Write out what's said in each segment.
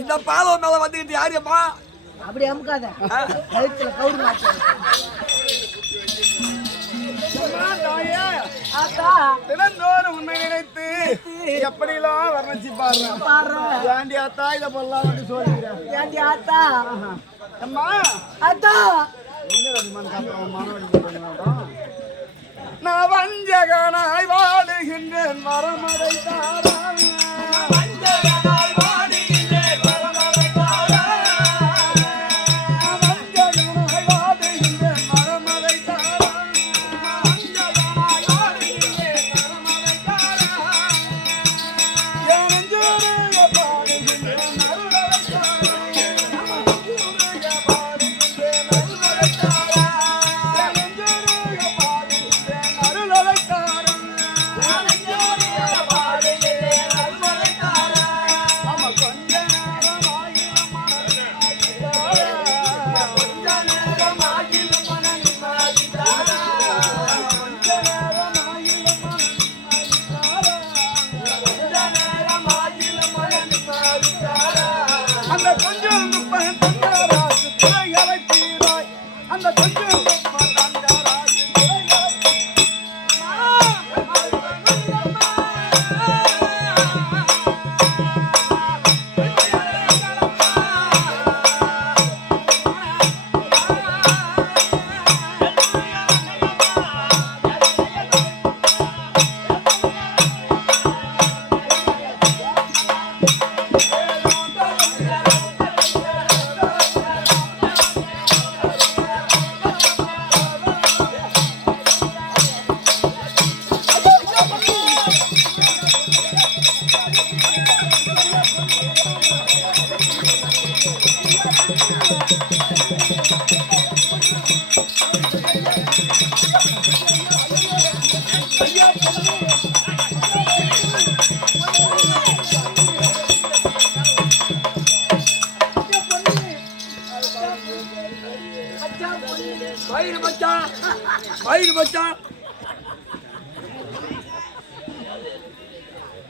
இந்த பாலம் மேல வந்துட்டு யாரு அம்மா? அப்படி அமுக்காத, கழுத்துல கவுரு மாட்டேன். தினந்தோறும் உண்மை நினைத்து எப்படிலாம் வர்ணிச்சு பாடுறேன். ஏண்டி ஆத்தா இதை போடலாம் வந்து சொல்லிக்கிறேன். ஏண்டி ஆத்தா அம்மா ஆத்தா நான் வஞ்சகனாய் வாடுகின்றேன் மரமடை தாரா.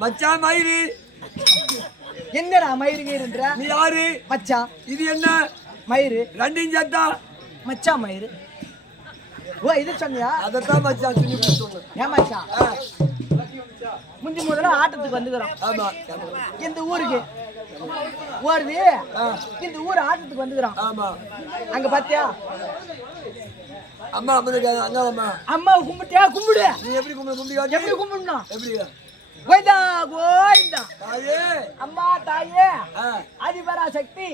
மச்சான் மயிறு என்னடா மயிறு கீறுன்ற? நீ யாரு மச்சான்? இது என்ன மயிறு? ரெண்டும் சேர்த்தா மச்சான் மயிறு. ஓ இது சொன்னியா? அதத்தான் மச்சான் சொல்லி கொடுத்தோங்க. ஏன் மச்சான் முந்தி முதல்ல ஆட்டத்துக்கு வந்துக்கிறோம். ஆமா இந்த ஊருக்கு ஓடுது, இந்த ஊர் ஆட்டத்துக்கு வந்துக்கிறோம். ஆமா அங்க பாத்தியா அம்மா அம்மா அம்மா அம்மா கும்பிட்டியா? கும்பிடு. நீ எப்படி கும்பிடு? எப்படி கும்பிடணும்? எப்படி? கோயிந்தா கோயிந்தா. தாயே அம்மா தாயே ஆதிபரா சக்தி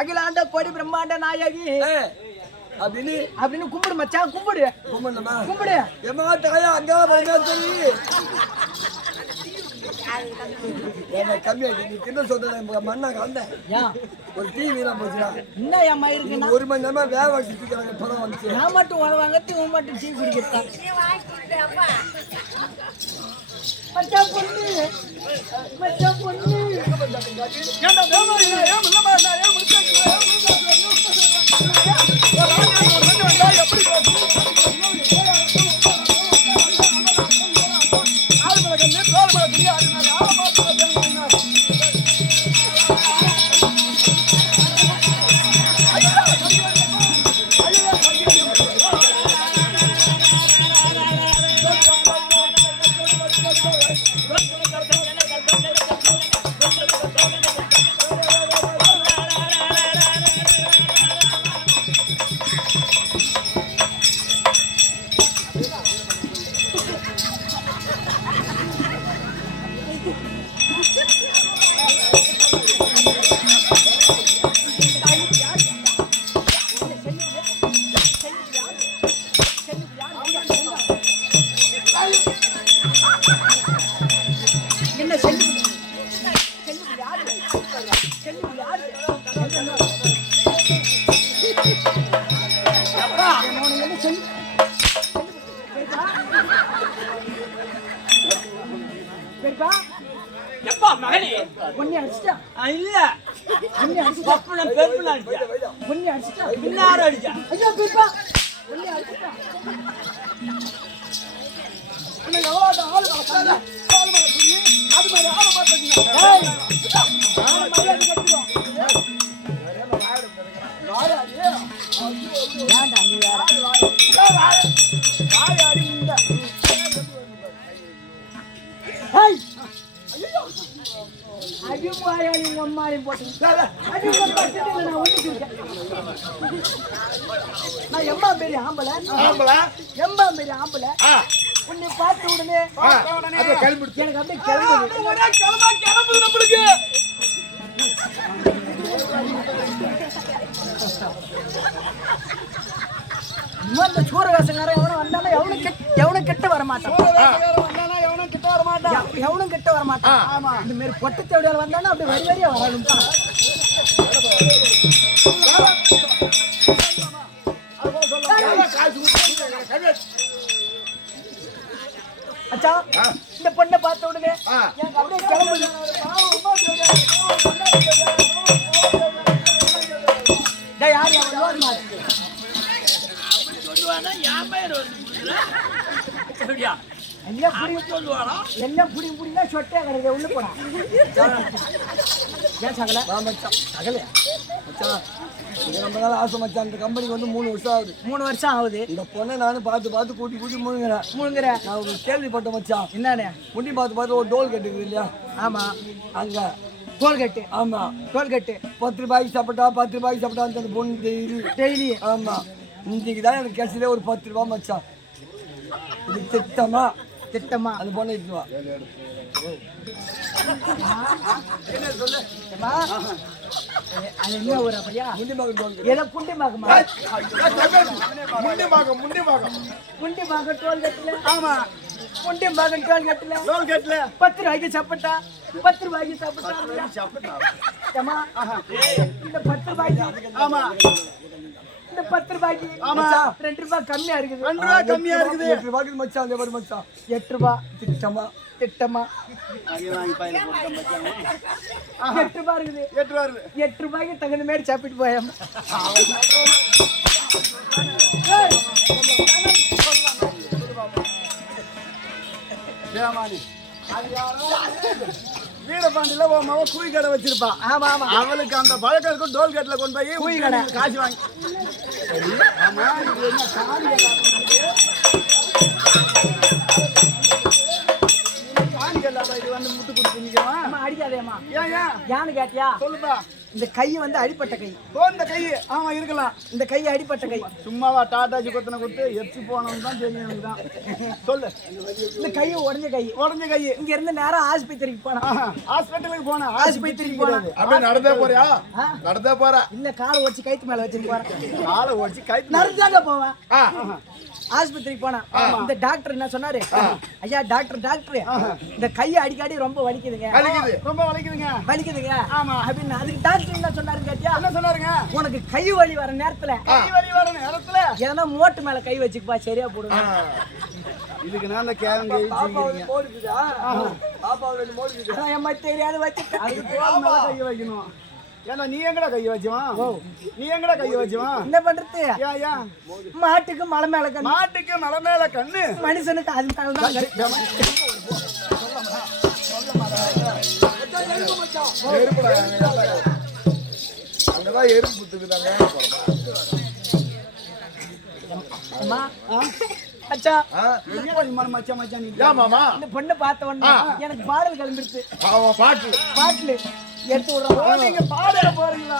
அகிலாண்ட கோடி பிரம்மாண்ட நாயகி அப்படின்னு கும்பிடு மச்சான். கும்பிடு. கும்பிடணுமா? கும்பிடு. ஏமா தாயா அங்க வரங்க சொல்லி கம்மியாச்சு. நீ தின்ன சொல்ற மண்ணா கலந்தேன். ஒரு டீ வீணா போச்சுடா. என்ன ஏமா இருக்கு? ஒரு மணி நேரமா வேக வச்சுக்கிறாங்க. பணம் வந்துச்சு. நான் மட்டும் உணவாங்க தூ மட்டும் டீ குடிக்கிறேன். மச்சான் பொண்ணு மச்சான் பொண்ணு ஏண்டா வேமா இல்ல ஏன் இல்லமா நான் ஏன் முடிச்சேன் எப்படி எப்பா மகனே பொண்ணு அடிச்சிட்டா இல்ல பொண்ணு அடிச்சிட்டா பப்புன பெருப்புன அடிச்சா பொண்ணு அடிச்சிட்டா பின்னார அடிச்சா ஐயோ பெருப்பா பொண்ணு அடிச்சிட்டா அண்ணா எவ்வளவு ஆளு வச்சால கால் மேல புண்ணி அது மாதிரி ஆள பாத்தீங்க ஏய் மரியாதை கட்டிடும் ஏன்டா நீ வேற வாயாடி இந்த ஏய் அடிவாயாடி உங்க அம்மாரி போட்டு அடி உங்க பக்கத்துல நான் ஒட்டிக்கிட்டேன் நான் எம்மா பெரிய ஆம்பளை எம்மா பெரிய ஆம்பளை உன்னை பார்த்த உடனே எனக்கு அப்படியே கிளம்புது நம்மளுக்கு இந்த சூரகாசங்காரன் எவனும் கிட்ட வர மாட்டான் எவனும் கிட்ட வர மாட்டான் ஆமா இந்த மாதிரி பொட்டை தேவையால் வந்தானா அப்படியே வரி வரியா வரணும் அச்சா இந்த பொண்ணை பார்த்த உடனே எனக்கு அப்படியே கிளம்புது யார் யார் என்ன புடி புடினா சொட்டே கிடையாது உள்ள போடா ஏன் சகல சகல ரொம்ப நாள் ஆசை மச்சான். அந்த கம்பெனிக்கு வந்து 3 வருஷம் ஆகுது. 3 வருஷம் ஆகுது. இந்த பொண்ணை நானும் பார்த்து கூட்டி முழுங்குறேன். நான் ஒரு கேள்விப்பட்ட மச்சான். என்னன்னு முன்னி பார்த்து ஒரு டோல் கட்டு இல்லையா? ஆமா அங்க டோல்கட்டு. ஆமா டோல்கட்டு 10 ரூபாய்க்கு சாப்பிட்டா அந்த பொண்ணு டெய்லி. ஆமா இன்னைக்கு தான் எனக்கு கேசலே ஒரு 10 ரூபாய் மச்சான். இது திட்டமா அந்த பொண்ணை இட்டுவா. என்ன சொல்லு அது என்ன ஊர் அப்படியா? ஏதோ புண்டிமாகமா? புண்டிமாகம் டோல்கட்டுல. ஆமா புண்டிமாகம் டோல்கட்டுல 10 ரூபாய்க்கு சாப்பிட்டா 10 ரூபாய்க்கு சாப்பிட்டா இந்த 10 ரூபாய்க்கு. ஆமா இந்த 10 ரூபாய்க்கு. ஆமா 2 ரூபாய் கம்மியா இருக்குது. 2 ரூபாய் கம்மியா இருக்குது. 8 ரூபாய்க்கு மச்சான். அந்த மாதிரி மச்சான் 8 ரூபாய் திட்டமா 8 ரூபாய் இருக்குது. 8 ரூபாய்க்கு தகுந்த மாதிரி சாப்பிட்டு போயம். வீரபாண்டியில கூலி கடை வச்சிருப்பான். ஆமா ஆமா அவளுக்கு அந்த பழக்கம் இருக்கும். டோல் கட்டில கொண்டு போய் கூலி கடை காசு வாங்கி. ஆமா இது என்ன காணி இது வந்து முட்டு கொடுத்து அடிக்காதேம்மா. ஏன் ஏன்னு கேட்டியா? சொல்லுப்பா. இந்த கை வந்து அடிப்பட்ட கை. இந்த கை ஆமா இருக்கலாம். இந்த கை அடிப்பட்ட கை. சும்மாவா டாட்டாச்சி கொத்தனை கொடுத்து எப்சி போனவன் தான் தெரியும் தான். சொல்லு. இந்த கை உடஞ்ச கை. இங்க இருந்து நேரா ஆஸ்பத்திரிக்கு போனா. ஹாஸ்பிட்டலுக்கு போனா. ஆஸ்பத்திரிக்கு போனா. அப்படியே நடந்தே போறியா? நடந்தே போற. இல்ல காலை ஒடிச்சு கைத்து மேல வச்சிட்டு போறேன். காலை ஒடிச்சு கைத்து நடந்தாங்க போவேன். ஆஸ்பத்திரிக்கு போனா இந்த டாக்டர் என்ன சொன்னாரு? ஐயா டாக்டர் இந்த கையை அடிக்கடி ரொம்ப வலிக்குதுங்க. ரொம்ப வலிக்குதுங்க. ஆமா அப்படின்னு அதுக்கு டாக்டர் என்ன சொன்னாரு கேட்டியா? என்ன சொன்னாருங்க? உனக்கு கை வலி வர நேரத்துல ஏன்னா மோட்டு மேல கை வச்சுக்கப்பா சரியா போடுங்க. இதுக்கு நான் கேவங்க தெரியாத வச்சு கை வைக்கணும். ஏன்னா நீ எங்கடா கை வச்சுவான்? என்ன பண்றது? மாட்டுக்கு மலை மேல கண்ணு மனுஷனுக்கு அது மேலதான். அங்கதான் எறும்பு புத்துக்குதாங்க. இந்த பொண்ணு பார்த்த உடனே எனக்கு பாடல் கிளம்பிடுச்சு. பாட்டுல எடுத்து விடுறோம். நீங்க பாட போறீங்களா?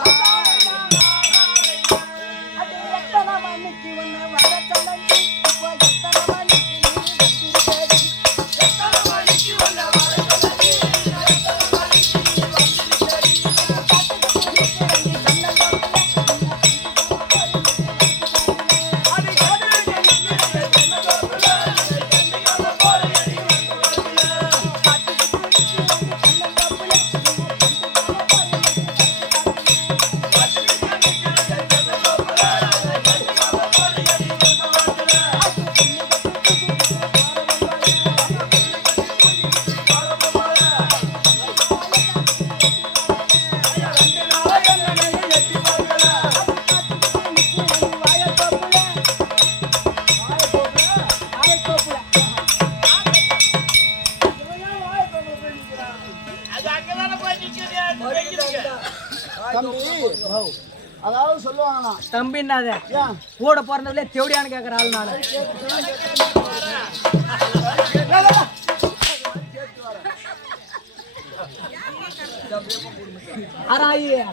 அதாவது சொல்லுவாங்களாம் தம்பின்னாத ஏன் கூட பிறந்தவளே தேவடியான்னு கேட்கற ஆள் நானு.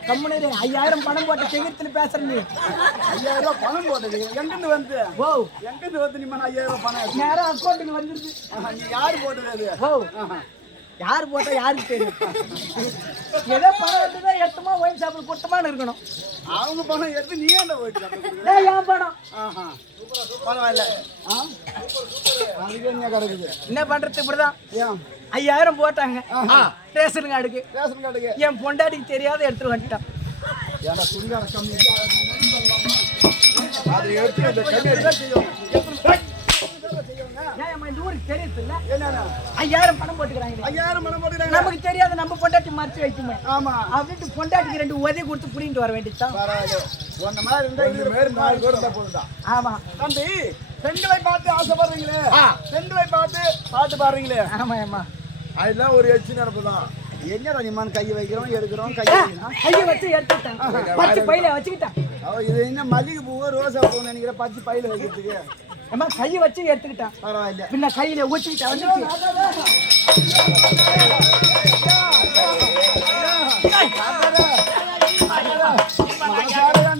கம்முனு 5000 பணம் போட்ட செகுத்துல பேசுற நீ. 5000 ரூபாய் பணம் போட்டது எங்கிருந்து வந்து ஓ எங்கிருந்து வந்து நீ 5000 ரூபாய் பணம் நேரம் அக்கௌண்ட்டுக்கு வந்துருது. நீ யாரு போட்டது அது ஓ யாரு போட்டா யாருக்கு தெரியும்? ஏதோ பணம் வந்துதா எடுத்துமா ஒயின் ஷாப்பில் கொடுத்தமான்னு இருக்கணும். அவங்க பணம் எடுத்து நீ ஏன் போயிட்டு ஏன் பணம் பரவாயில்ல அதுக்கு என்ன கிடக்குது என்ன பண்றது? இப்படிதான் ஏன் 5000 போட்டாங்க ரேஷன் கார்டுக்கு. ரேஷன் கார்டுக்கு என் பொண்டாட்டிக்கு தெரியாத எடுத்துட்டு வந்துட்டான். ஏன்னா சுங்கார கம்மி அது எடுத்து கம்மி செய்யும் இந்த ஊருக்கு தெரியுது இல்ல? என்னன்னா 5000 பணம் போட்டுக்கிறாங்க. 5000 பணம் போட்டுக்கிறாங்க. நமக்கு தெரியாத நம்ம பொண்டாட்டி மறைச்சு வைக்குமே. ஆமா அப்படின்ட்டு பொண்டாட்டிக்கு 2 உதவி கொடுத்து புடிங்கிட்டு வர வேண்டியதுதான். பரவாயில்ல ஒன்ன மாதிரி இருந்தா இது மாதிரி 4 பேர் இருந்தா போதுதான். ஆமா தம்பி பெண்களை பார்த்து ஆசைப்படுறீங்களே பெண்களை பார்த்து பாட்டு பாடுறீங்களே ஆமா ஆமா அதெல்லாம் ஒரு எச்சி நடப்பு தான். என்னடா நிமான் கையை வைக்கிறோம் எடுக்கிறோம் கையை வச்சு எடுத்துட்டான். பச்சை பையில வச்சுக்கிட்டான். இது என்ன மல்லிகை பூவோ ரோசா பூ நினைக்கிற பச்சை பையில வைக்கிறதுக்கு அம்மா கையை வச்சு எடுத்துக்கிட்டான். பரவாயில்ல பின்ன கையில ஊற்றிக்கிட்டான்.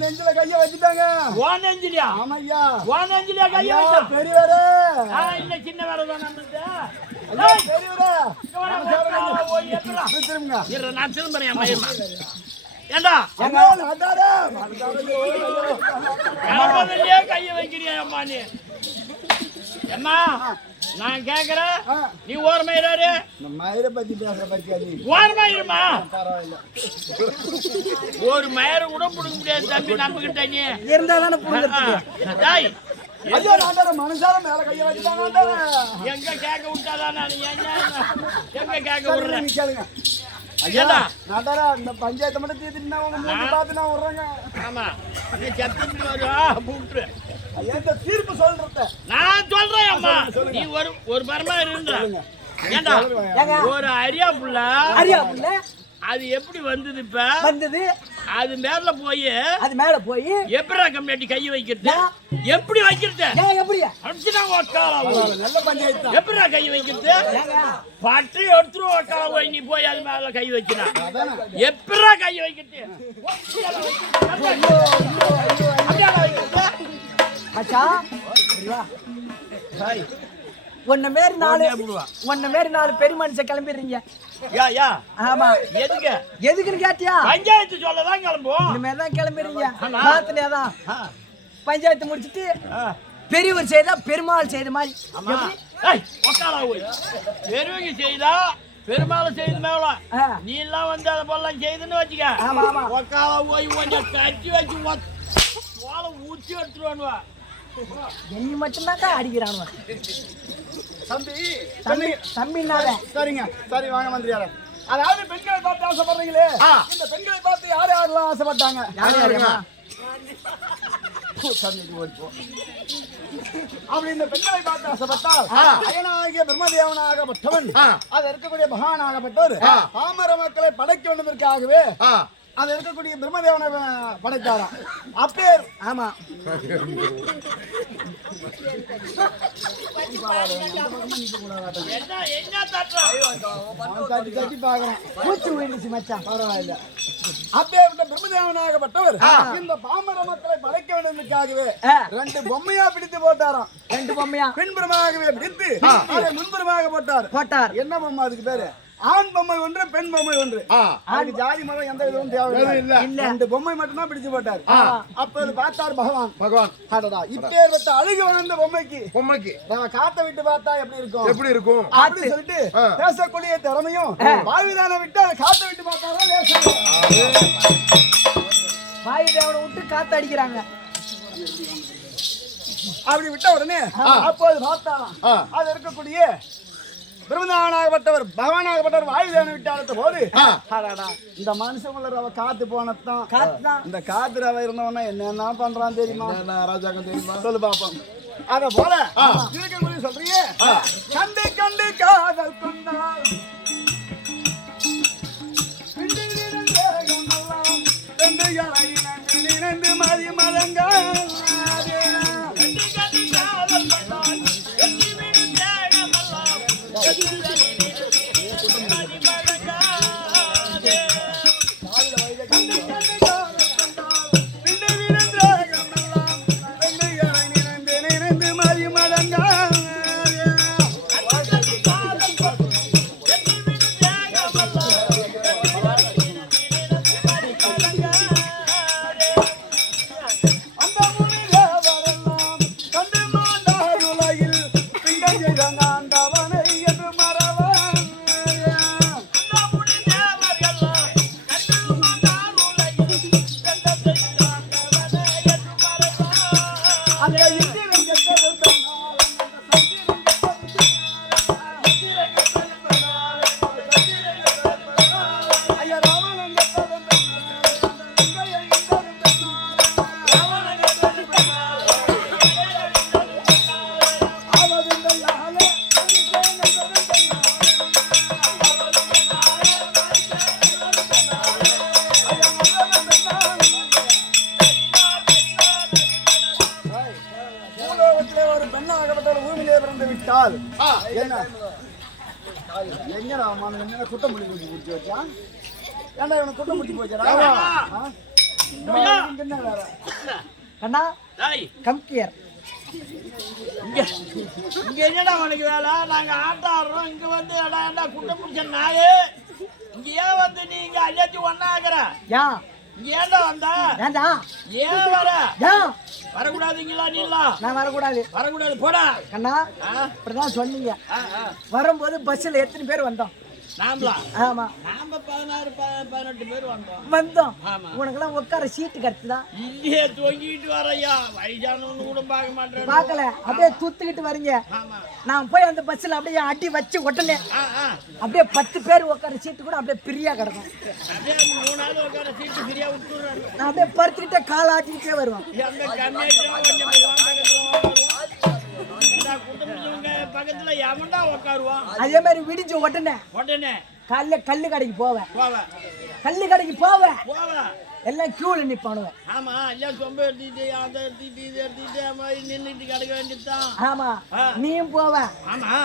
நெஞ்சில கைய வச்சுட்டாங்க. ஆமையா பெரியவரே இல்ல சின்ன வேற தான் நம்மளுக்கு. நான் திரும்புறேன் அம்மா. ஏண்டா கைய வைக்கிறியா அம்மா நீ? அம்மா நான் கேக்குறேன் நீ ஓரமாயிராரு. மயிரை பத்தி பேசுற பத்தியா நீ ஓரமாயிருமா? பரவாயில்ல ஒரு மயிரை கூட புடுங்க முடியாது தம்பி நம்ம கிட்ட. நீ இருந்தா தானே புடுங்க. மனுஷார மேல கைய வச்சுட்டாங்க. எங்க கேட்க விட்டாதான் நான் எங்க கேட்க விடுறேன். கேளுங்க ஐயா நாட்டாரா இந்த பஞ்சாயத்தை மட்டும் தீர்த்துட்டு உங்க மூஞ்சி பார்த்து நான் விடுறேங்க. ஆமா நீ சத்தம் கூப்பிட்டு ஐயா தீர்ப்பு சொல்றத நான் சொல்றேன் அம்மா. நீ ஒரு பரமா இருந்தா ஏண்டா ஒரு அரியா புள்ள அது எப்படி வந்தது? இப்ப வந்தது அது மேல போய் எப்படா கம்மியாட்டி கை வைக்கிறது? எப்படி வைக்கிறது? நல்ல பஞ்சாயத்து எப்படா கை வைக்கிறது? பற்றி எடுத்துருவோம். நீ போய் அது மேல கை வைக்கிறா எப்படா கை வைக்கிறது? உன்ன மாரி 4 பெரிய மனுஷன் கிளம்பிடுறீங்க. ஆமா எதுக்குன்னு கேட்டியா? பஞ்சாயத்து சொல்லதான் கிளம்புவோம். இந்த மாதிரி தான் கிளம்பிடுறீங்க. மாத்தினேதான் பஞ்சாயத்து முடிச்சுட்டு பெரியவர் செய்தா பெருமாள் செய்த மாதிரி. பெரியவங்க செய்தா பெருமாள் செய்து மேல நீ எல்லாம் வந்து அதை போலாம் செய்துன்னு வச்சுக்க. ஒக்கால போய் கொஞ்சம் கட்டி வச்சு ஊச்சி எடுத்துருவானுவா. என்னை மட்டும்தாக்கா அடிக்கிறானுவ. தம்பினால சரிங்க சரி வாங்க மந்திரியார. அதாவது பெண்களை பார்த்து ஆசைப்படுறீங்களே இந்த பெண்களை பார்த்து யாரெல்லாம் ஆசைப்பட்டாங்க? அப்படி இந்த பெண்களை பார்த்து ஆசைப்பட்டால் அயனாகிய பிரம்மதேவனாகப்பட்டவன் அது இருக்கக்கூடிய மகானாகப்பட்டவர் பாமர மக்களை படைக்க வேண்டுவதற்காகவே அது இருக்கக்கூடிய பிரம்மதேவனை படைத்தாராம். அப்பேர் ஆமா பிரம்மதேவனாகப்பட்டவர் இந்த பாமர மக்களை படைக்க வேண்டுவதற்காகவே 2 பொம்மையா பிடித்து போட்டாராம். 2 பொம்மையா பின்புறமாகவே பிடித்து அதை முன்புறமாக போட்டார். என்ன பொம்மை? அதுக்கு பேரு ஆண் பொம்மை ஒன்று பெண் பொம்மை ஒன்று. அதுக்கு ஜாதி மதம் எந்த விதமும் தேவையில்லை. 2 பொம்மை மட்டும் தான் பிடிச்சு போட்டார். அப்போது பார்த்தார் பகவான் இப்பேற்பட்ட அழகு வளர்ந்த பொம்மைக்கு நான் காத்த விட்டு பார்த்தா எப்படி இருக்கும் அப்படி சொல்லிட்டு பேசக்கூடிய திறமையும் வாயுதான விட்டு அதை காத்த விட்டு பார்த்தாதான் வாயுதேவனை விட்டு காத்து அடிக்கிறாங்க. அப்படி விட்ட உடனே அப்போது பார்த்தாராம் அது இருக்கக்கூடிய பிரம்மதேவனாகப்பட்டவர் பகவானாகப்பட்டவர் வாயுதேவனை விட்டு அழைத்த போது இந்த மனுஷங்கள காத்து போனதான் இந்த காத்து ரவ இருந்தவனா என்னென்ன பண்றான் தெரியுமா? ராஜாக்கம் தெரியுமா? சொல்லு பாப்போம். அத போல இருக்கக்கூடிய சொல்றியே கண்டு கண்டு காதல் கொண்டால் ரெண்டு மகப்பத்தோட பூமியிலே பிறந்து விட்டால் என்ன எங்கடா என்ன குட்டம் முடிச்சு குடிச்சு வச்சான் ஏன்டா இவனை குட்டம் முடிச்சு போச்சாரா கண்ணா டேய் கம்கியர் இங்க என்னடா உனக்கு வேலை? நாங்க ஆட்டம் ஆடுறோம். இங்க வந்து ஏன்டா குட்டை பிடிச்ச நாயே? இங்க ஏன் வந்து நீங்க அல்லாச்சி ஒன்னா ஆகுற? யா இங்க ஏன்டா வந்தா? ஏன்டா ஏன் வர? யா வரக்கூடாதுங்களா நீலாம்? நான் வரக்கூடாது. வரக்கூடாது போடா. கண்ணா இப்படிதான் சொன்னீங்க. வரும்போது பஸ்ல எத்தனை பேர் வந்தோம்? நாமளா? ஆமா நாம 16 18 பேர் வந்தோம். வந்தோம். உனக்கெல்லாம் உட்கார சீட்டு கிடைச்சுதா? இல்லையே, தொங்கிட்டு வரையா. வயசானவனு கூட பார்க்க மாட்டேன். பார்க்கல, அப்படியே தூத்துக்கிட்டு வரீங்க. ஆமா. நான் போய் அந்த பஸ்ல அப்படியே அடி வச்சு ஒட்டனே. அப்படியே 10 பேர் உட்கார சீட்டு கூட அப்படியே ஃப்ரீயா கிடக்கும். அப்படியே 3 நாள் உட்கார சீட்டு ஃப்ரீயா விட்டுறாங்க. நான் அப்படியே படுத்துக்கிட்டே கால் ஆட்டிக்கிட்டே வருவேன். அந்த கம்மியாச்சும் கொஞ்சம் பக்கத்துல எவன்டா உட்காருவான்? அதே மாதிரி விடிஞ்சு உடனே காலைல கல்லு கடைக்கு போவேன். கல்லு கடைக்கு போவேன். எல்லாம் கியூல நிப்பானுவேன். ஆமா, எல்லாம் சொம்ப எடுத்துட்டு அதை எடுத்துட்டு இதை எடுத்துட்டு நின்றுட்டு கிடக்க வேண்டியதுதான். ஆமா, நீயும் போவேன். ஆமா,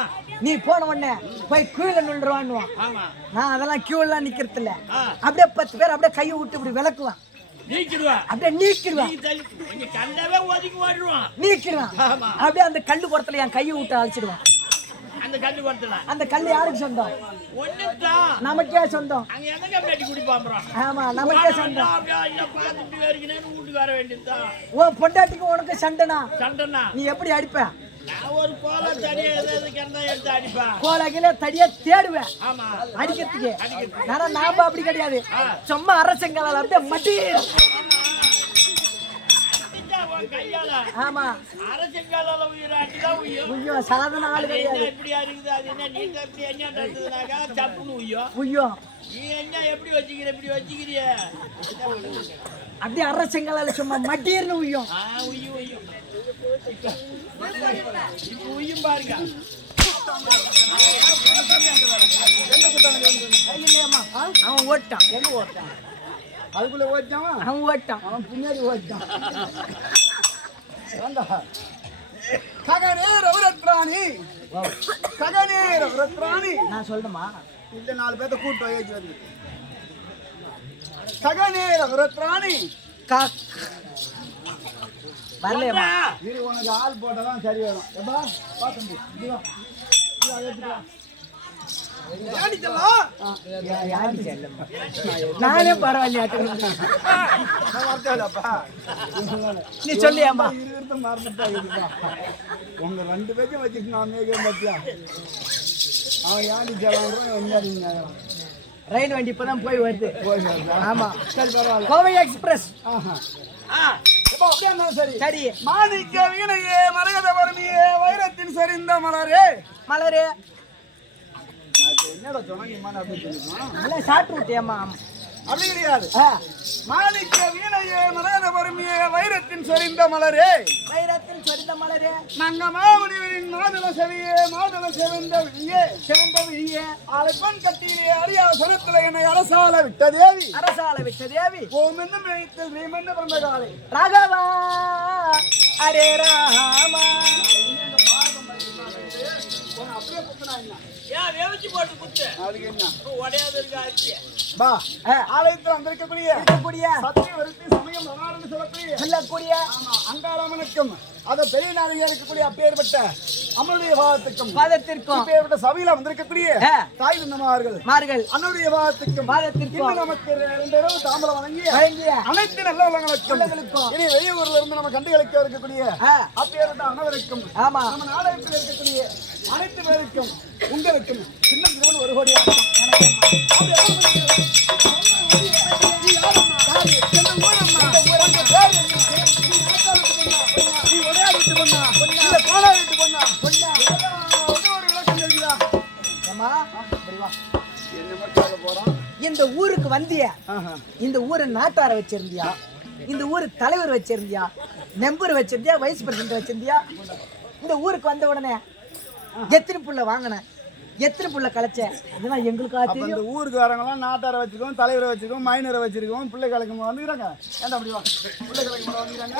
நீ போன உடனே போய் கியூல நின்றுவான்னு. ஆமா, நான் அதெல்லாம் கியூலாம் நிக்கிறது இல்ல. அப்படியே 10 பேர் அப்படியே கையை விட்டு இப்படி விளக்குவான். நீக்கிடுவான். அப்படியே நீக்கிடுவான். கண்டவே ஒதுக்கி ஓடுவான். நீக்கிடுவான். அப்படியே அந்த கல்லு குடத்துல என் கையை விட்டு அழைச்சிடுவான். அந்த கல்லு குடத்துல அந்த கல்லு யாருக்கு சொந்தம்? ஒண்ணுதான், நமக்கே சொந்தம். அங்க எங்க பேட்டி குடிப்பான். ஆமா, நமக்கே சொந்தம். பார்த்துட்டு வேறுகிறேன்னு வீட்டுக்கு வர வேண்டியதுதான். உன் பொண்டாட்டிக்கு உனக்கு சண்டைனா நீ எப்படி அடிப்ப? நான் ஒரு கோல தடியை எடுத்து அடிப்பேன். கோலகில தடியை தேடுவேன். ஆமா, அடிக்கிறதுக்கு. ஆனா நாம அப்படி கிடையாது. சும்மா அரசங்கால அப்படியே மட்டி. கையால. ஆமா, அரசங்கால உயிராட்டிதான் உய்யோ. சாதன ஆளு கிடையாது. எப்படியா இருக்குது? அது என்ன நீ எப்படி என்ன நடந்ததுனாக்கா சப்புன்னு உய்யோ. நீ என்ன எப்படி வச்சுக்கிற? இப்படி வச்சுக்கிறிய அப்படியே அரசங்கால சும்மா மட்டியர்னு உய்யும். உய்யும் உய்யும். இப்ப உய்யும் பாருங்க. அவன் ஓட்டான். எங்க ஓட்டான்? அதுக்குள்ள ஓட்டான். அவன் ஓட்டான். அவன் பின்னாடி ஓட்டான். ககனே ரவரத்ராணி, ககனே ரவரத்ராணி. நான் சொல்லணுமா? இந்த 4 பேர்த்த கூட்டு வயசு வந்து ககனே ரவரத்ராணி. வரலையம்மா. இது உனக்கு ஆள் போட்டதான் சரி வரும். எப்பா பாத்து நானே பரவாயில்லையா? நீ சொல்லியாமா? உங்க 2 பேரும் வச்சுட்டு நான் மேகம் பத்தியா அவன் யாடி ஜலம் ரயில் வண்டி இப்பதான் போய் வருது. ஆமா, சரி பரவாயில்ல. கோவை எக்ஸ்பிரஸ். சரி சரி. மாணிக்க வீணையே மரகத பரமியே வைரத்தின் சரிந்த மலரே. மலரே என்னடா சொன்னாங்க? சாப்பிட்டு விட்டியம்மா? அப்படி கிடையாது. மாணிக்க வீணையே மரகத பரமியே வைரத்தின் சரிந்த மலரே. வைரத்தின் சொரிந்த மலரே. நங்க மாமுனிவரின் மாதள செவியே மாதள செவந்த விழியே சிவந்த விழியே. அழைப்பன் கட்டியிலே அரியா சனத்துல என்னை அரசால விட்ட தேவி. அரசால விட்ட தேவி. ஓம் என்ன நினைத்தல் நீ என்ன பிறந்த காலை ராகவா அரே ராமா. அப்படியே குத்துனா என்ன? ஏன் வேவிச்சு போட்டு குத்து? அதுக்கு என்ன உடையாது இருக்கா? பா ஆலயத்தில் வந்திருக்கக்கூடிய சத்திய வருத்தி சமயம் சொல்லக்கூடிய அங்காளம்மனுக்கும் அதை பெரிய நாளையா இருக்கக்கூடிய அப்பேற்பட்ட அம்மனுடைய பாதத்துக்கும் பாதத்திற்கும் சபையில வந்திருக்கக்கூடிய தாய் மார்கள் அன்னுடைய பாதத்துக்கும் நமக்கு 2 இரவு தாம்பரம் வழங்கிய அனைத்து நல்ல உள்ளங்களுக்கும் இனி வெளியூர்ல இருந்து நம்ம கண்டுகளுக்கு இருக்கக்கூடிய அப்பேற்பட்ட அனைவருக்கும் நம்ம நாடகத்தில் இருக்கக்கூடிய அனைத்து பேருக்கும் உங்களுக்கும் சின்ன ஒரு கோடி இந்த ஊருக்கு வந்தியா? இந்த ஊரை நாட்டார வச்சிருந்தியா? இந்த ஊரு தலைவர் வச்சிருந்தியா? மெம்பர் வச்சிருந்தியா? வைஸ் பிரசிடென்ட் வச்சிருந்தியா? இந்த ஊருக்கு வந்த உடனே எத்தனை புள்ள வாங்கின, எத்தனை புள்ள கலைச்ச, இதெல்லாம் எங்களுக்கா தெரியும். இந்த ஊருக்கு வரவங்களாம் நாட்டார வச்சுக்கோம், தலைவரை வச்சுக்கோம், மைனரை வச்சிருக்கோம், பிள்ளை கலைக்கு வந்துக்கிறாங்க. ஏன்டா அப்படி வா பிள்ளை கலைக்கு வந்துக்கிறாங்க.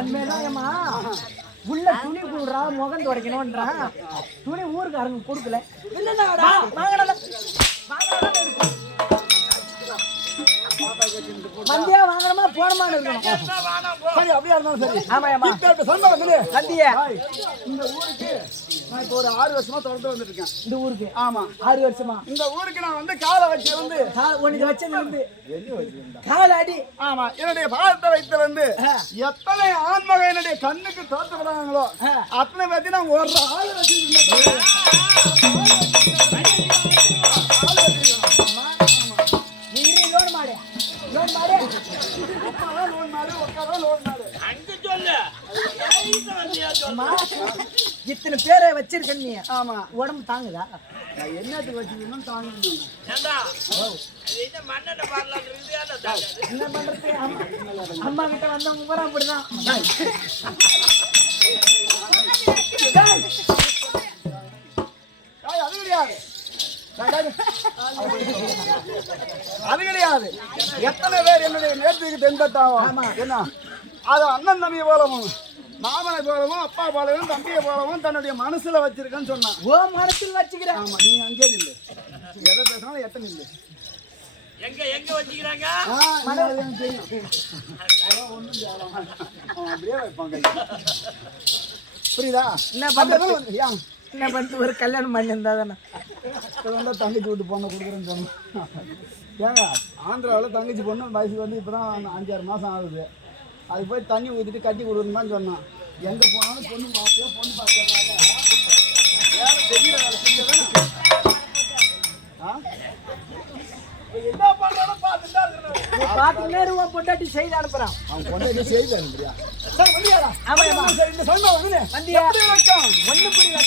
அண்மைதான் ஏமா உள்ள துணி கூடுறா முகம் துடைக்கணும்ன்றா துணி ஊருக்காரங்க கொடுக்கல மந்தியா வாங்குறமா போனமான்னு இருக்கணும். சரி அப்படியா இருந்தாலும் சரி. ஆமா ஆமா இப்ப சொன்ன மந்தியா இந்த ஊருக்கு நான் இப்போ ஒரு 6 வருஷமா தொடர்ந்து வந்துட்டு இருக்கேன். இந்த ஊருக்கு ஆமா 6 வருஷமா இந்த ஊருக்கு நான் வந்து காலை வச்சு வந்து உனக்கு வச்சது வந்து கால் அடி. ஆமா என்னுடைய பாதத்தை வைத்து வந்து எத்தனை ஆண்மகன் என்னுடைய கண்ணுக்கு தோற்றப்படுறாங்களோ அத்தனை பத்தி நான் ஒரு ஆள் வச்சு இத்தனை பேரை வச்சிருக்க நீ. ஆமா உடம்பு தாங்குதா? என்னத்துக்கு வச்சுக்கணும் தாங்க என்ன பண்றது? அம்மா கிட்ட வந்தவங்க பூரா அப்படிதான். அது கிடையாது அது கிடையாது. எத்தனை பேர் என்னுடைய நேர்த்திக்கு தென்பட்டாவும் என்ன அது அண்ணன் தம்பியை போலவும் மாமனை போலவும் அப்பா போலவும் தம்பியை போலவும் தன்னுடைய மனசுல வச்சிருக்கேன்னு சொன்னான். ஓ மனசில் வச்சுக்கிறேன். ஆமா நீ அங்கே நில்லு. எதை பேசினாலும் எட்ட நில்லு. எங்க எங்க வச்சுக்கிறாங்க அப்படியே வைப்பாங்க. புரியுதா? என்ன பண்றது? என்ன பண்ணிட்டு ஒரு கல்யாணம் பண்ணி இருந்தா தானே தங்கச்சி வீட்டு பொண்ணை கொடுக்குறேன்னு சொன்னேன். ஏங்க ஆந்திராவில் தங்கச்சி பொண்ணு வயசுக்கு வந்து இப்போ தான் 5-6 மாதம் ஆகுது. அது போய் தண்ணி ஊற்றிட்டு கட்டி கொடுக்கணும்னு சொன்னான். எங்கே போனாலும் பொண்ணு பார்த்தியா பொண்ணு பார்த்தியா வேலை தெரியல வேலை செஞ்சதானே என்ன பண்ணுறாலும் பார்த்துட்டா பார்த்துக்கிட்டே பொண்டாட்டி செய்து அனுப்புறான். அவன் பொண்டாட்டி செய்து அனுப்புறியா? சரி முடியாதா? ஆமா சரி இந்த சொன்ன வந்தியா வணக்கம் ஒண்ணு புரியல.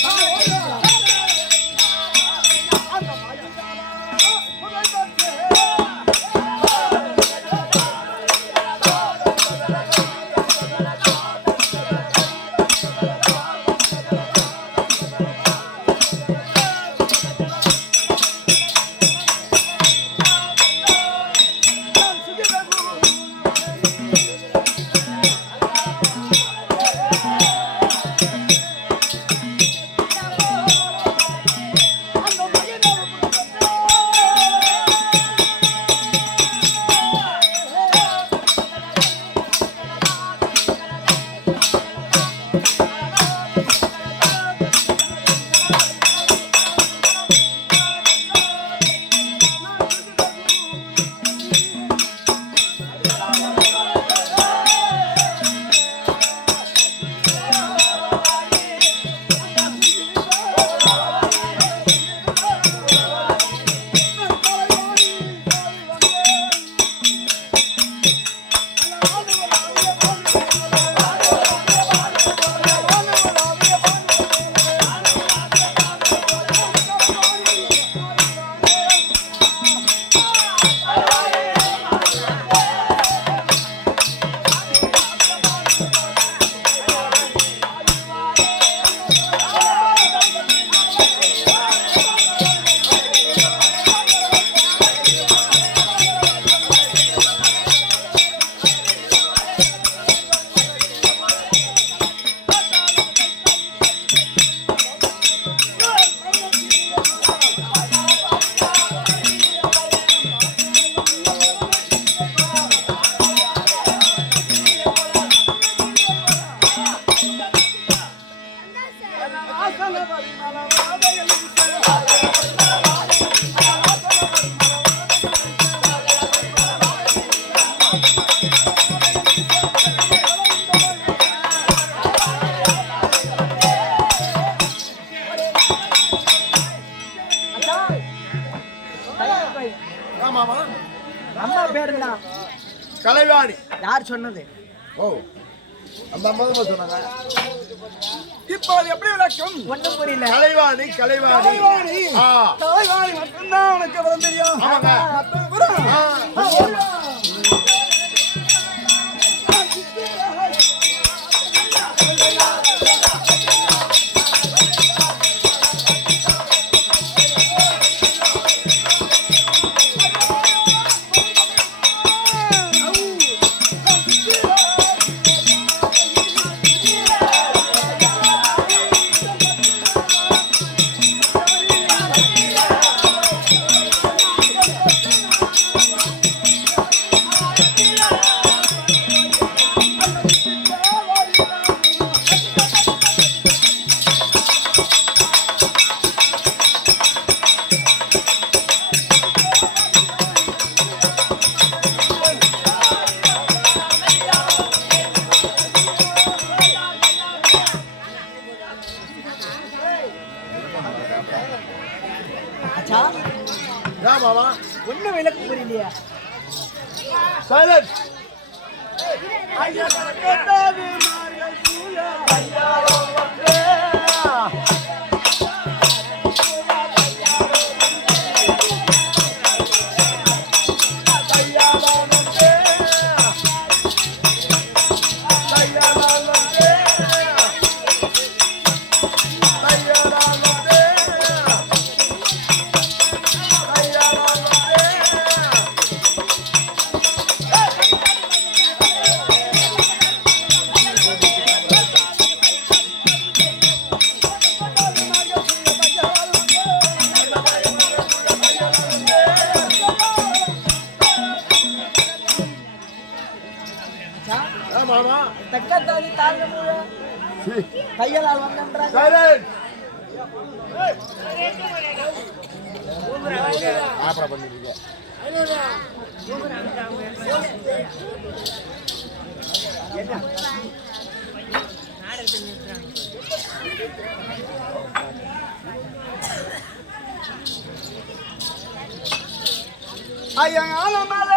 அம்மா பேர் என்ன? கலைவாணி. யார் சொன்னது? ஓ அந்த அம்மா தான் சொன்னாங்க. இப்போ அது எப்படி விளக்கம்? ஒண்ணும் புரியல. கலைவாணி கலைவாணி கலைவாணி மட்டும்தான் உனக்கு வரும் தெரியும். அச்சா மாமா ஒண்ணும் விளக்கு புரியலையா? சைலன்ஸ் ஐயா கேட்டாது மார்கள் சூயா ஐயா வந்து மாமா தக்கத்தாதி தாழ்ந்த மூல கையலால் வந்தன்றாங்க. சைலன்ஸ் ஆப்ரா பண்ணிருக்கீங்க. ஐயா ஆலமல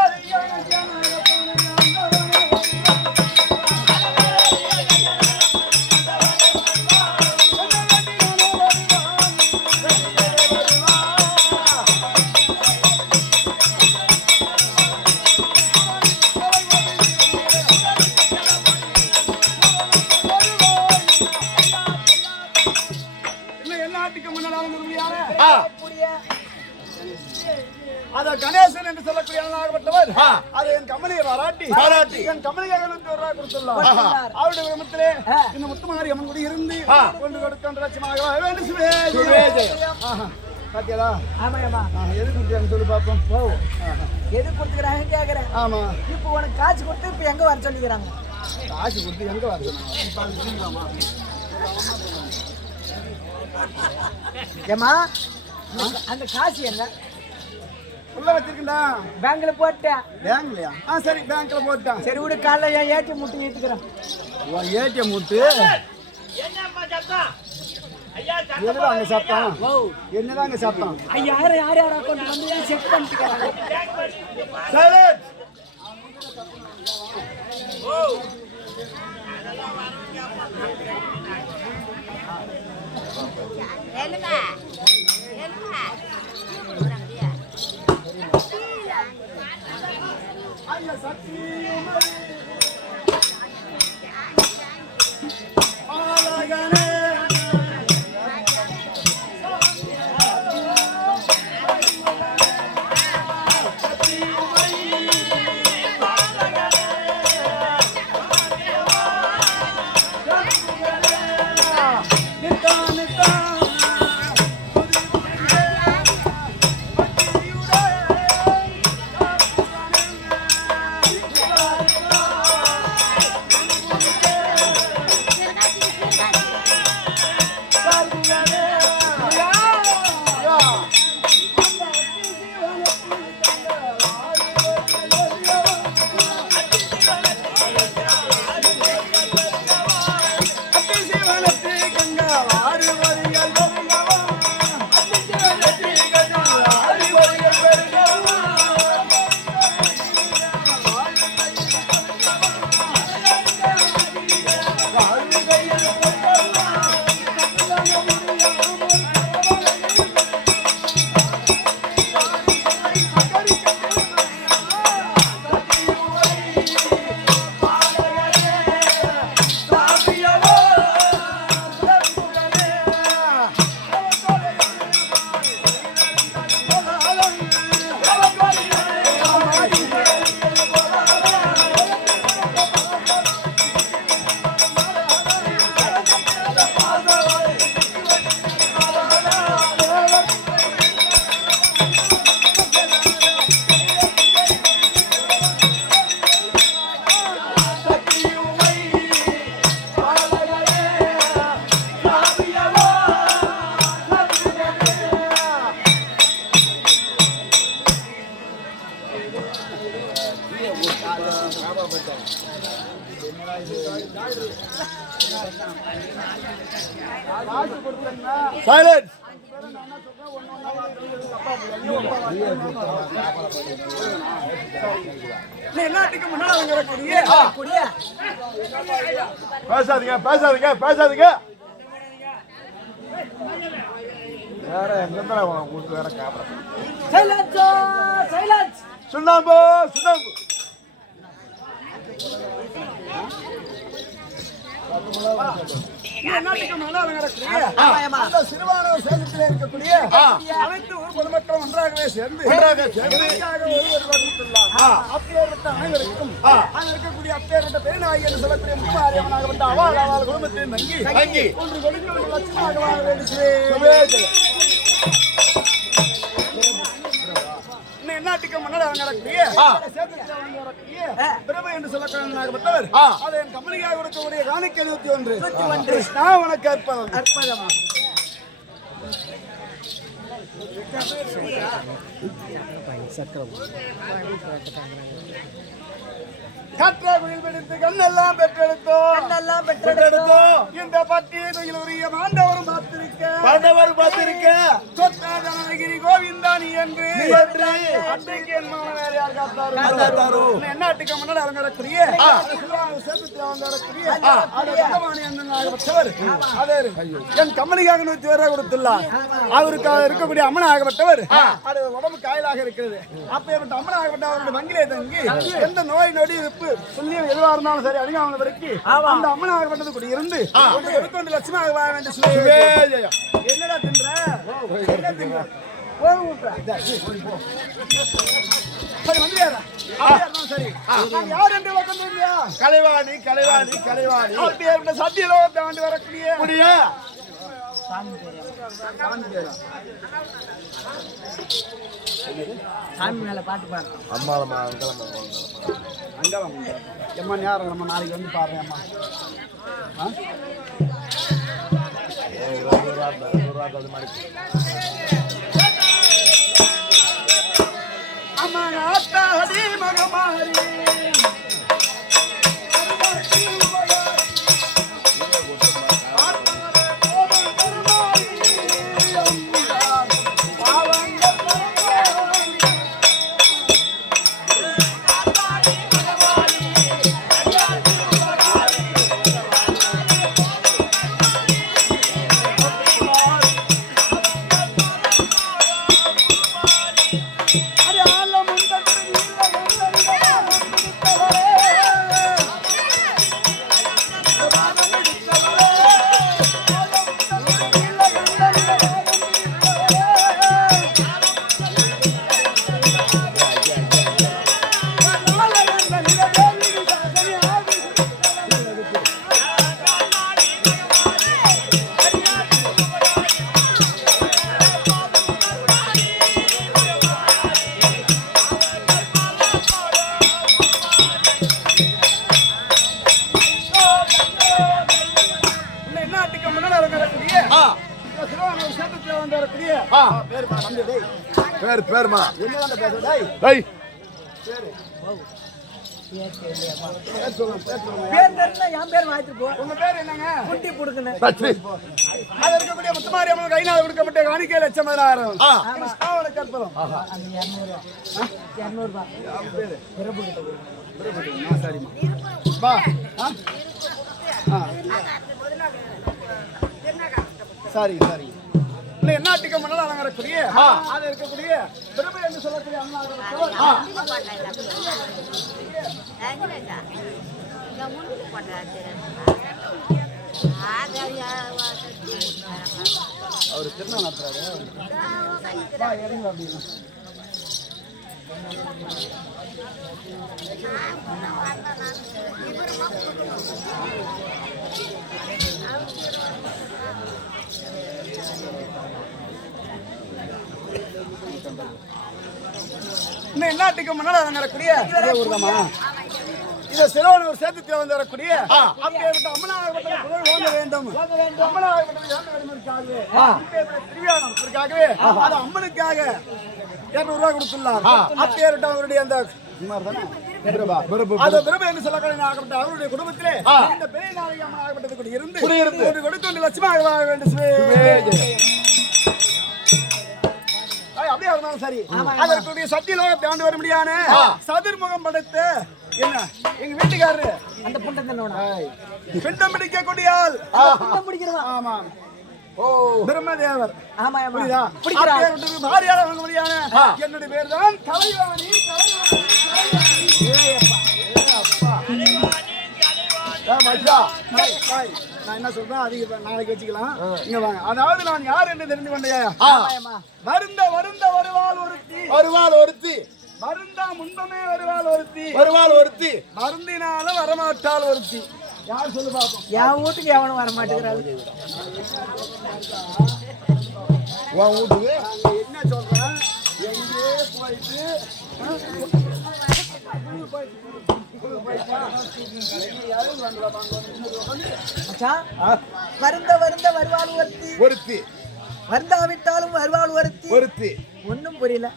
அத கணேசன் என்று சொல்லக்கூடிய நாகப்பட்டவர் அது என் கம்பெனியை பாராட்டி என் கம்பெனிக்காக 100 ரூபாய் கொடுத்துள்ளார். அவருடைய விரும்பத்திலே இந்த முத்துமாரி அம்மன் கூட இருந்து கொண்டு கொடுக்கின்ற லட்சமாக வேண்டும். பாத்தியாடா? ஆமாம்மா. எது கொடுத்தாங்க சொல்லு பாப்போம். எது கொடுத்துக்கிறாங்க கேக்குறேன். ஆமா இப்போ உனக்கு காசு கொடுத்து இப்போ எங்க வர சொல்லிக்கிறாங்க? காசு கொடுத்து எங்க வரணும்? ஏமா அந்த காசு என்ன உள்ள வச்சிருக்கா? பேங்க்ல போட்டேன். பேங்க்லயா? சரி பேங்க்ல போட்டான். சரி விடு, காலைல ஏடிஎம் முட்டு ஏத்துக்கிறேன். ஏடிஎம் முட்டு என்னம்மா சத்தம்? ஐயா என்னதாங்க சத்தம்? என்னதாங்க சத்தம்? ஐயா யார் அக்கௌண்ட் வந்து செக் பண்ணிட்டுக்கிறாங்க. சைலன்ஸ் ஐயா சத்தியமே ஆலகனே சைலன்ஸ் நாட்டுக்கு முன்னாடி வரக்கூடிய பேசாதீங்க பேசாதீங்க பேசாதீங்க. வேற எங்க உங்களுக்கு வேற கேமரா சுண்ணாம்பு சுண்ணாம்பு நாட்டுக்கு முன்னாடி வரக்கூடிய அந்த சிறுவானூர் சேலத்தில் இருக்கக்கூடிய அனைத்து ஊர் பொதுமக்களும் ஒன்றாகவே சேர்ந்து அப்பேற்பட்ட அனைவருக்கும் இருக்கக்கூடிய அப்பேற்பட்ட பெருநாயகி என்று சொல்லக்கூடிய முக்கியமாகப்பட்ட அவள் குடும்பத்தில் தங்கி ஒன்று கொடுக்க லட்சமாக வாழ வேண்டும். நாட்டுக்கு முன்னாடி நடக்கூடிய பிரபு என்று சொல்லப்பட்டவர் அதை என் கம்பெனியாக கொடுக்கக்கூடிய காணிக்கை 21 நான் உனக்கு அற்புதமாக கற்றாகுயில் பிடித்து கண்ணெல்லாம் பெற்றெடுத்தோம் இந்த பட்டியை துயில் உரிய மாண்டவரும் பார்த்திருக்க சொத்தாதனகிரி கோவிந்தா நீ என்று அன்றைக்கு என் மகன் வேற யார் காத்தாரு நாட்டுக்கு முன்னாடி அரங்கக்கூடிய என் கம்பெனிக்காக 100 பேரை கொடுத்துள்ளார். அவருக்காக இருக்கக்கூடிய அம்மனாகப்பட்டவர் அது உடம்பு காயலாக இருக்கிறது. அப்பேற்பட்ட அம்மனாகப்பட்ட அவருடைய வங்கிலே தங்கி எந்த நோய் நொடி இருப்பு சொல்லியும் எதுவா இருந்தாலும் சரி அடிங்க வரைக்கும் அந்த அம்மனாகப்பட்டது கூட இருந்து 21 லட்சமாக வாழ வேண்டும். என்னடா தின்ற என்ன தின்ற சரி வந்துடுறா சரி யார் என்று வந்தீங்களா கலைவாணி கலைவாணி கலைவாணி அப்பேற்பட்ட சத்தியலோகத்தை ஆண்டு வரக்கூடிய சாமி மேல பாட்டு பாரு. அம்மா அங்கலாம் எம்மா நேரம் நம்ம நாளைக்கு வந்து பாருங்க அம்மா அம்மா ஆத்தாடி மகமாரி பேர் பேர்மா என்ன பேசுறேன் டேய் பேர் தெரிஞ்சா என் பேர் மாத்தி போ. உங்க பேர் என்னங்க? குட்டி புடுக்கணும். சச்சி அது இருக்கக்கூடிய முத்துமாரி அம்மன் கையினால் கொடுக்கப்பட்ட காணிக்கை 1,16,000 கிருஷ்ணாவுக்கு அற்புதம். அந்த 200 ரூபாய் பிரபு கிட்ட கொடு. சரிம்மா வா சரி சரி இல்லை நாட்டுக்கு முன்னால் அலங்கரக்கூடிய அது இருக்கக்கூடிய பிரபு என்று சொல்லக்கூடிய அண்ணா அவர் திருநாள் நடத்துறாரு இறங்க அப்படின்னு நாட்டுக்கு முன்னால் அலங்கரக்கூடிய ஊர்தாமா இதை சிறுவனூர் சேர்த்து வந்து வரக்கூடிய அப்பேற்பட்ட அம்மனாகப்பட்ட புகழ் வாங்க வேண்டும் திருவிழாவிற்காகவே அது அம்மனுக்காக 200 ரூபாய் கொடுத்துள்ளார். அப்பேற்பட்ட அவருடைய அந்த என்று சொல்லக்கூடிய அவருடைய குடும்பத்திலே இந்த பெரிய நாயகி அம்மன் ஆகப்பட்டது கூட இருந்து கொடுத்து 1 லட்சமாக வாங்க வேண்டும். அப்படியே இருந்தாலும் சரி அதற்குரிய சத்தியலோகத்தை ஆண்டு வர முடியான சதுர்முகம் படைத்து என்ன எங்க வீட்டுக்காரரு அந்த புண்டத்தனோட பிண்டம் பிடிக்கக்கூடிய ஆள் புண்டம் பிடிக்கிறவா ஆமா ஓ பிரம்மதேவர் ஆமா ஆமா புரியுதா பிடிக்கிறார் பாரியால வாங்க முடியான என்னுடைய பேர் தான் கலைவாணி நான் என்ன சொல்றேன் அதிக நாளைக்கு வச்சுக்கலாம் இங்க வாங்க அதாவது நான் யார் என்று தெரிந்து கொண்டையா வருந்த வருந்த வருவாள் ஒருத்தி வருந்தா முன்பமே வருவாள் ஒருத்தி வருந்தினாலும் வரமாட்டாள் ஒருத்தி யார் சொல்லு பாப்போம் என் வீட்டுக்கு எவனும் வர மாட்டேங்கிறாரு உன் வீட்டுக்கு என்ன சொல்றேன் எங்கே போயிட்டு வருந்த வருந்த வருவாள் ஒருத்தி வருந்தாவிட்டாலும் வருவாள் ஒருத்தி ஒன்னும் புரியல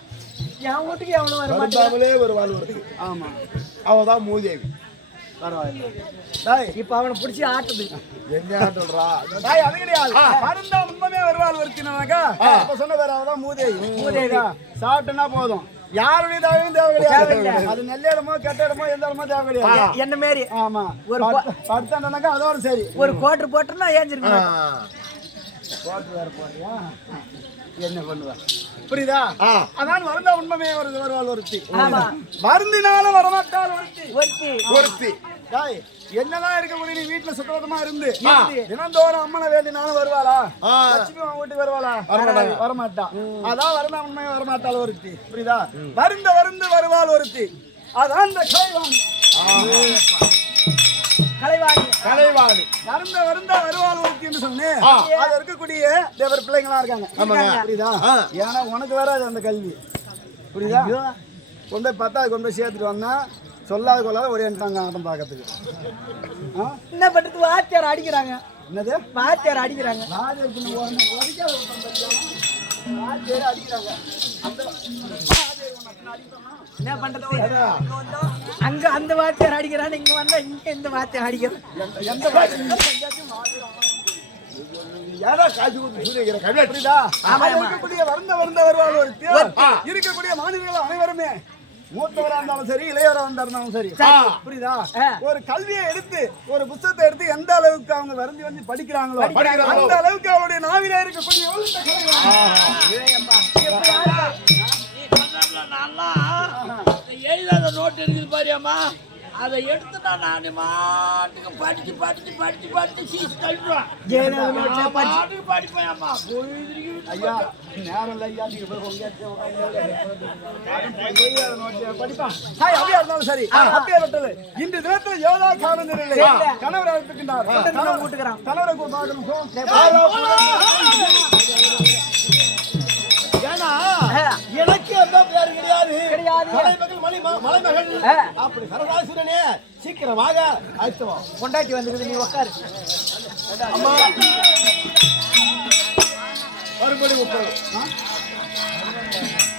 என் வீட்டுக்கு எவனும் வர மாட்டாங்களே வருவாள் ஒருத்தி ஆமா அவதான் மூதேவி இப்ப அவனை பிடிச்சி ஆட்டுது எங்க ஆட்டுறா அது கிடையாது வருந்தா உண்மையே வருவாள் ஒருத்தினாக்கா அப்ப சொன்ன வேற அவதான் மூதேவி சாப்பிட்டனா போதும் யாருடைய தகவலும் தேவை கிடையாது அது நல்ல இடமோ கெட்ட இடமோ எந்த இடமோ தேவை கிடையாது என்ன மாரி ஆமா ஒரு படுத்தாண்டாக்கா அதோட சரி ஒரு கோட்டர் போட்டோம்னா ஏஞ்சிருக்கணும் கோட்டர் வேற போறியா என்ன பண்ணுவ புரியுதா அதான் வருந்தா உண்மையே வருவாள் ஒருத்தி வருந்தினாலும் வரமாட்டாள் ஒருத்தி என்னதான் இருக்கக்கூடிய நீ வீட்டுல சுத்தமா இருந்து தினந்தோறும் அம்மனை வேண்டினாலும் வருவாளா லட்சுமி அவன் வீட்டுக்கு வருவாளா வரமாட்டா அதான் வருந்தா உண்மையே வரமாட்டாள் ஒருத்தி புரியுதா வருந்த வருந்து வருவாள் ஒருத்தி அதான் இந்த கலைவாணி வருந்த வருந்த வருவாள் ஒருத்தி என்று சொன்னேன் அது இருக்கக்கூடிய தேவர் பிள்ளைங்களா இருக்காங்க புரியுதா ஏன்னா உனக்கு வராது அந்த கல்வி புரியுதா கொண்டு போய் பார்த்தா கொண்டு போய் சேர்த்துட்டு வந்தா சொல்லாத கொள்ளாத ஒரே ஆட்டம் பார்க்கறதுக்கு என்ன பண்றது வாத்தியார் அடிக்கிறாங்க என்னது வாத்தியார் அடிக்கிறாங்க என்ன பண்றது அங்க அந்த வாத்தியார் அடிக்கிறான் இங்க வந்தா இங்க இந்த வாத்தியார் அடிக்கிறான் இருக்கக்கூடிய மாநிலங்கள் அனைவருமே மூத்தவரா இருந்தாலும் சரி இளையவரா இருந்தாலும் சரி புரியுதா ஒரு கல்வியை எடுத்து ஒரு புத்தகத்தை எடுத்து எந்த அளவுக்கு அவங்க வருந்தி வந்து படிக்கிறாங்களோ அந்த அளவுக்கு அவருடைய நாவில இருக்கக்கூடிய எழுதாத நோட்டு இருக்குது பாரியாமா அதை எடுத்துட்டா நான் மாட்டுக்கு படிச்சு சீச்சு தள்ளிடுவேன் படிப்பேன் அம்மா ஐயா நேரம் இல்லை ஐயா நீங்க படிப்பான் அப்படியே இருந்தாலும் சரி அப்படியே விட்டது இந்த தினத்தில் யோகா காரணம் இல்லை கணவரை இருக்கின்றார் கணவரை ஏன்னா எனக்கு எந்த பேரு கிடையாது மலைமகள் அப்படி சரதாசுரனே சீக்கிரமாக அழைத்துவோம் கொண்டாட்டி வந்துருது நீ உட்காரு மறுபடி உட்காரு